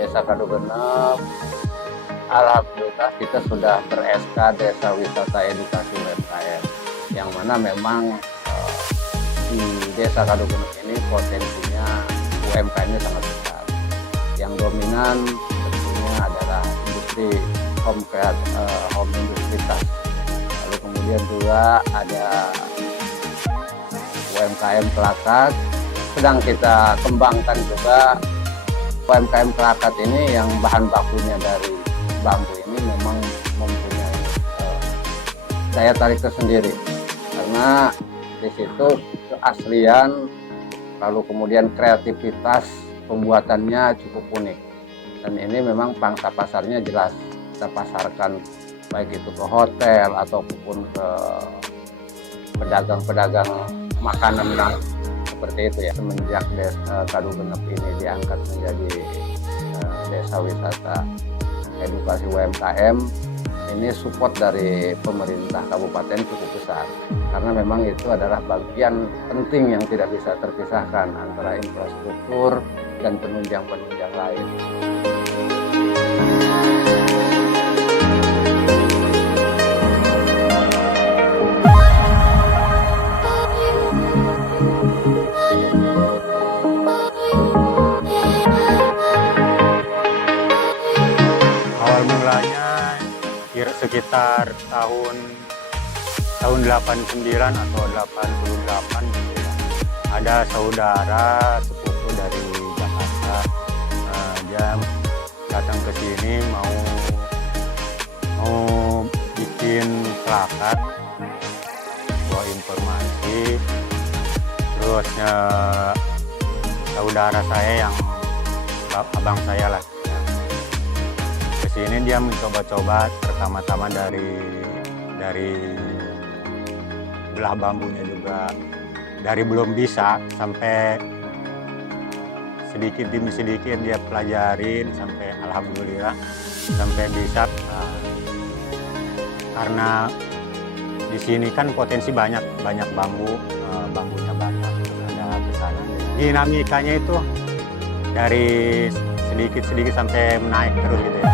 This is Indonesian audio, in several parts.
Desa Kadugenep, alhamdulillah kita sudah ber-SK Desa Wisata Edukasi UMKM, yang mana memang di Desa Kadugenep ini potensinya UMKM-nya sangat besar. Yang dominan tentunya adalah industri home industri tas. Lalu kemudian juga ada UMKM Kelakat, sedang kita kembangkan juga UMKM Kelakat ini yang bahan bakunya dari bambu ini memang mempunyai daya tarik tersendiri, karena di situ keaslian lalu kemudian kreativitas pembuatannya cukup unik, dan ini memang pangsa pasarnya jelas kita pasarkan baik itu ke hotel ataupun ke pedagang-pedagang makanan seperti itu ya. Semenjak Desa Kadugenep ini diangkat menjadi Desa Wisata Edukasi UMKM, ini support dari pemerintah kabupaten cukup besar, karena memang itu adalah bagian penting yang tidak bisa terpisahkan antara infrastruktur dan penunjang-penunjang lain. Sekitar tahun 89 atau 88 gitu ya. Ada saudara sepupu dari Jakarta, dia datang ke sini mau bikin Kelakat, bawa informasi. Terus saudara saya yang abang saya lah, ini dia mencoba-coba pertama-tama dari belah bambunya juga, dari belum bisa sampai sedikit demi sedikit dia pelajarin sampai alhamdulillah sampai bisa. Karena di sini kan potensi banyak bambu, bambunya banyak, terus ada pesanan. Dinamikanya itu dari sedikit-sedikit sampai menaik terus gitu ya.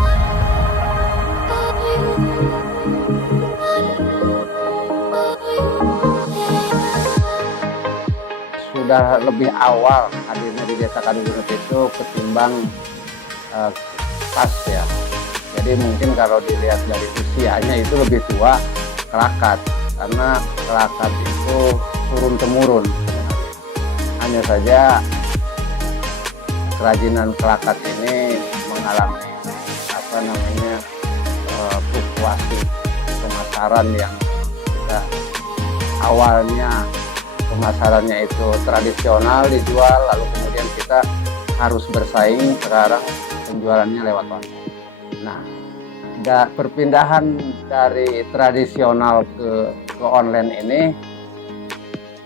Sudah lebih awal hadirnya di Desa Kadugenep itu ketimbang pas ya. Jadi mungkin kalau dilihat dari usianya itu lebih tua Kelakat, karena Kelakat itu turun-temurun sebenarnya. Hanya saja kerajinan Kelakat ini mengalami fluktuasi pemasaran yang awalnya pemasarannya itu tradisional dijual, lalu kemudian kita harus bersaing, sekarang penjualannya lewat online. Nah, perpindahan dari tradisional ke online ini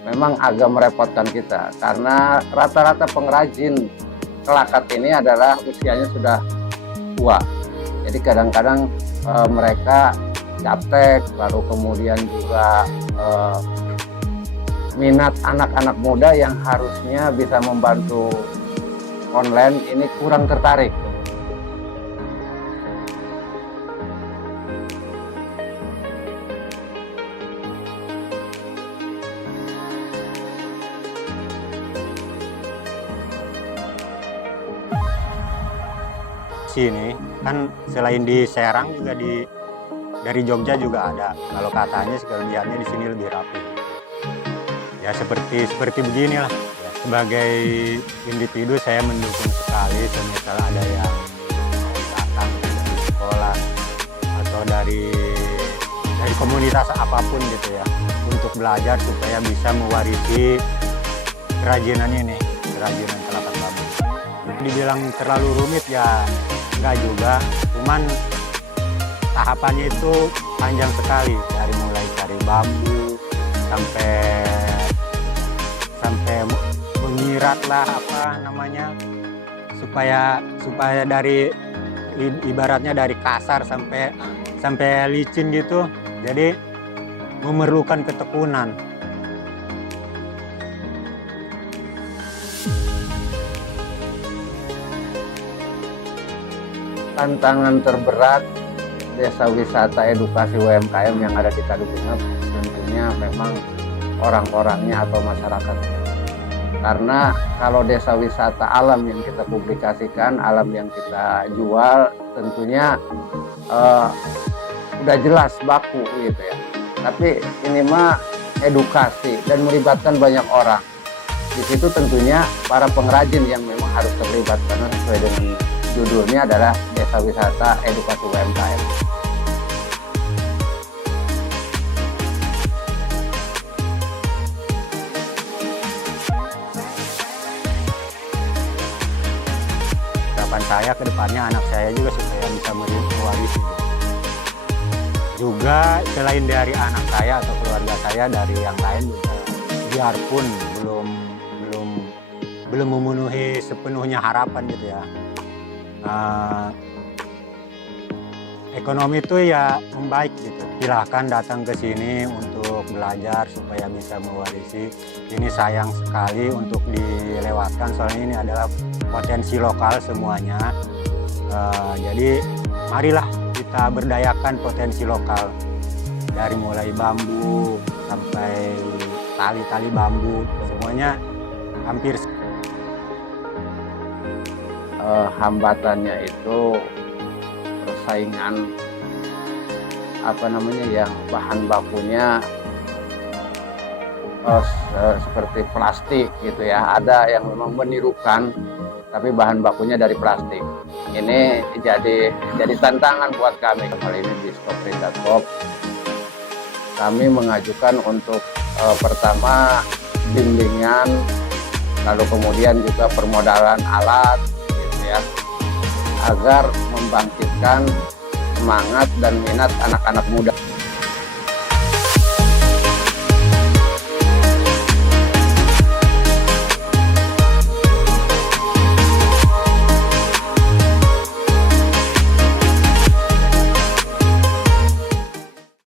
memang agak merepotkan kita, karena rata-rata pengrajin Kelakat ini adalah usianya sudah tua. Jadi kadang-kadang mereka gaptek, lalu kemudian juga minat anak-anak muda yang harusnya bisa membantu online ini kurang tertarik. Sini kan selain di Serang juga dari Jogja juga ada. Kalau katanya sekaliannya di sini lebih rapi. Ya seperti beginilah. Ya, sebagai individu saya mendukung sekali semisal ada yang mau datang dari sekolah atau dari komunitas apapun gitu ya, untuk belajar supaya bisa mewarisi kerajinan ini, kerajinan telapak bambu. Dibilang terlalu rumit ya enggak juga, cuman tahapannya itu panjang sekali, dari mulai cari bambu sampai mengirat lah apa namanya, supaya dari ibaratnya dari kasar sampai licin gitu. Jadi memerlukan ketekunan. Tantangan terberat desa wisata edukasi UMKM yang ada di Kadukunep tentunya memang orang-orangnya atau masyarakatnya. Karena kalau desa wisata alam yang kita publikasikan, alam yang kita jual, tentunya udah jelas baku gitu ya. Tapi ini mah edukasi dan melibatkan banyak orang. Di situ tentunya para pengrajin yang memang harus terlibat, karena sesuai dengan judulnya adalah Desa Wisata Edukasi UMKM. Harapan saya ke depannya anak saya juga supaya bisa mewarisi. Juga selain dari anak saya atau keluarga saya, dari yang lain juga, biarpun belum memenuhi sepenuhnya harapan gitu ya. Ekonomi itu ya membaik gitu. Silahkan datang ke sini untuk belajar supaya bisa mewarisi. Ini sayang sekali untuk dilewatkan, soalnya ini adalah potensi lokal semuanya. Jadi marilah kita berdayakan potensi lokal, dari mulai bambu sampai tali-tali bambu, semuanya hampir. Hambatannya itu persaingan yang bahan bakunya seperti plastik gitu ya. Ada yang memang menirukan tapi bahan bakunya dari plastik. Ini jadi tantangan buat kami. Kali ini di Skoprindaskop kami mengajukan untuk pertama bimbingan, lalu kemudian juga permodalan alat gitu ya, agar membangkitkan semangat dan minat anak-anak muda.